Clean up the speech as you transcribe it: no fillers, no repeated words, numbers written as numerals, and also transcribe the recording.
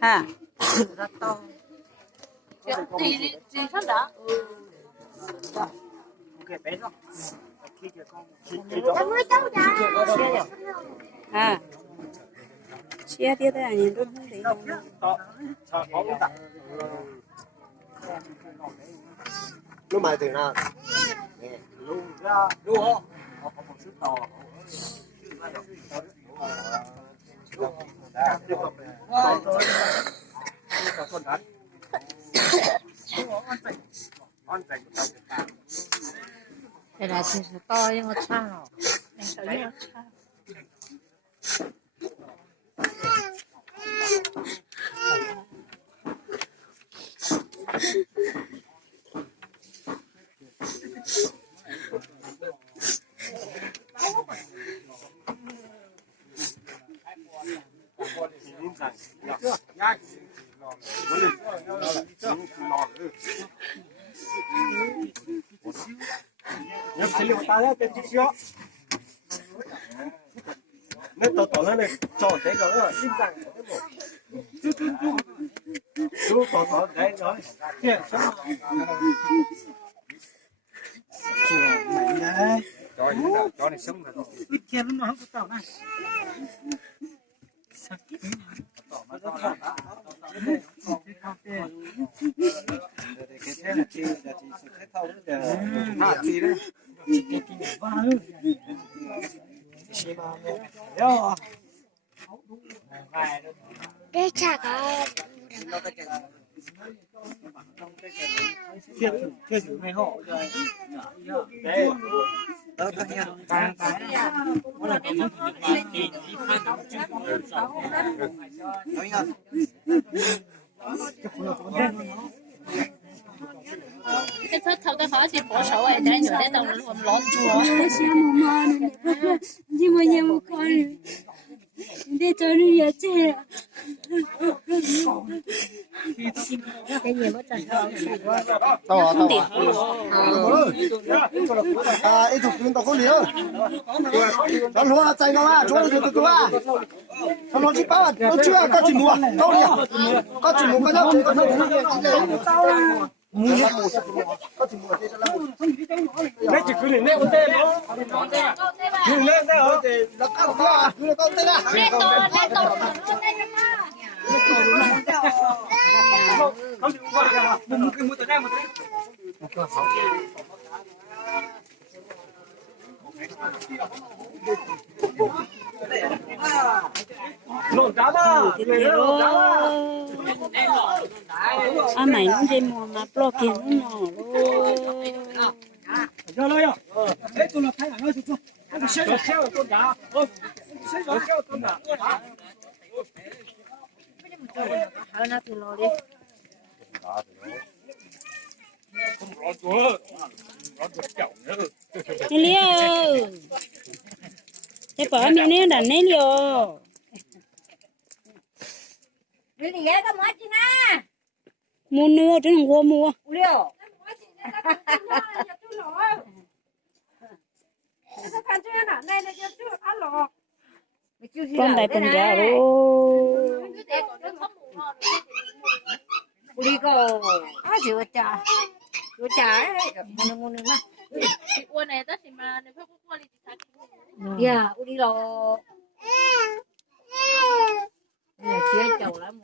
ha rất to. Thì sao đó? Ok, bé rồi. ha chia tiếp tới anh luôn không thấy lúc mà từ nào Luôn ra, đúng không? Có một chút to. Cái này thì to nhưng mà sao? Nhấp chế liệu ta đấy, tên chị xíu. Nên tỏ lên này, tròn thế rồi, im rằng. Chú tỏ đấy rồi. Kìa, sao mà. chiều mạnh đấy Cho này sống rồi. ít kém nó không có tàu này cái thế là chị sẽ thế thâu đấy chị đấy Cái chả có kia thử ngày họ rồi đấy đó thôi nha cái thất thâu cái khó chỉ bỏ sổ ấy đấy rồi đấy tao lộn chùa. Nhưng mà nhà một con để cho nó giờ chơi Cái gì mất trần thôi. tao ít thuộc tao có liều tao luôn là chạy nó chỗ nó được quá tao nói chỉ bảo nó chưa có chỉ mua tao đi có chỉ mua cái nào có tao Lấy chỉ cứ lên đây con tên đó. Lên đây ở thì nó cao quá, cứ con tên à. Lên tổ luôn đấy Không chịu qua cả. Một cái mua tới đây một cái. Lộn đá mà. à mày nó dây mùa mà pro kia nó nhỏ luôn Cho nó vô. Đấy tôi là thấy là nó chụp. Nó xéo con đá. Ôi. Xéo con đá. Hơn nó thì lô đi. đi liêu thế bỏ miếng này đặt này liêu Đi đi có mất chứ na. mua nữa chứ đừng qua mua Liêu. con đại phần giá rồi Đi cô. Chịu trả. Chịu trả đấy. Mua mà. Uống này tất mà nếu không có thì thật. Dạ, đi lo. Chia chầu lắm.